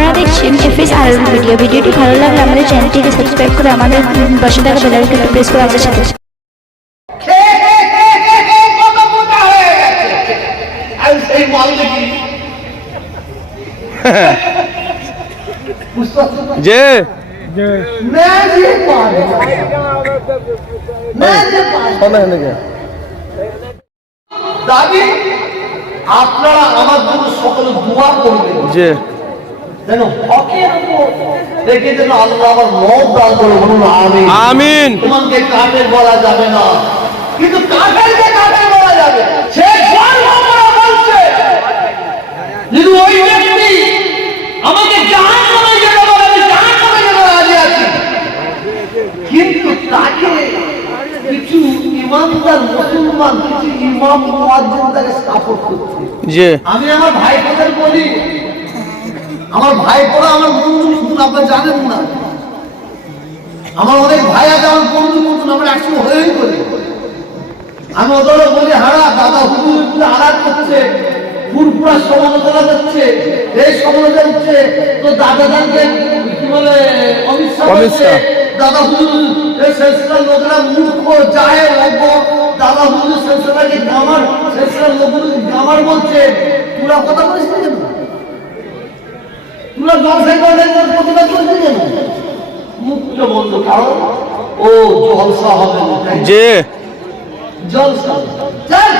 আপনারা দেখছেন এফএস আর ভিডিও ভিডিওটি ভালো লাগলে আমাদের চ্যানেলটিকে সাবস্ক্রাইব করে আমাদের পাশে থাকা বেলাইকনটি প্রেস করে আমাদের সাথে যে আপনারা আমার জন্য সকল দোয়া করবেন যে যেন হকের উপর দেখে যেন আল্লাহ আমার মত দান করে বলুন আমি আমিন। তোমাকে কাফের বলা যাবে না কিন্তু কাফেরকে কাফের বলা যাবে। সে বলছে। যদি ওই ব্যক্তি আমাকে জাহান নামে যেতে বলে আমি জাহান নামে যেতে রাজি আছি। কিন্তু তাকে কিছু ইমানদার মুসলমান কিছু ইমাম মুয়াজ্জিন তাকে সাপোর্ট করছে যে আমি আমার ভাইপোদের বলি আমার ভাইপোরা আমার বন্ধু মতন আপনারা জানেন না। আমার অনেক ভাই আছে আমার বন্ধু মতন আমরা একসঙ্গে হয়েই করি। আমি ওদেরও বলি হারা দাদা হুজুর পুরো আড়াত করছে ফুরফুরা সমালোচনা করছে এই সমালোচনা হচ্ছে তো দাদা দানকে কি বলে অমিত শাহ। দাদা হুজুর এই সিলসিলার লোকেরা মূর্খ যায় অজ্ঞ দাদা হুজুর সিলসিলাকে গামার সিলসিলার লোকগুলো গামার বলছে? তোরা কথা বলিস না কেন? তোরা জলসাই করে প্রতিবাদ করছিস কেন মুক্ত বন্ধ কারণ ও জলসা হবে না তাই যে জলসা চল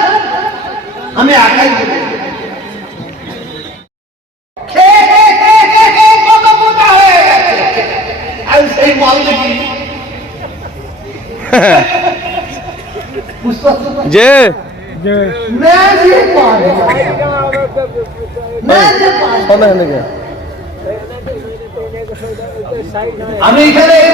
আমি একাই যাবো। খেয়ে খেয়ে খেয়ে খেয়ে খেয়ে কত মোটা হয়ে গেছে আর সেই মাল দেখি বুঝতে পারছো তো? যে मैं ये पागल मैं ये पागल শোনা এনেকে আমি এখানে এই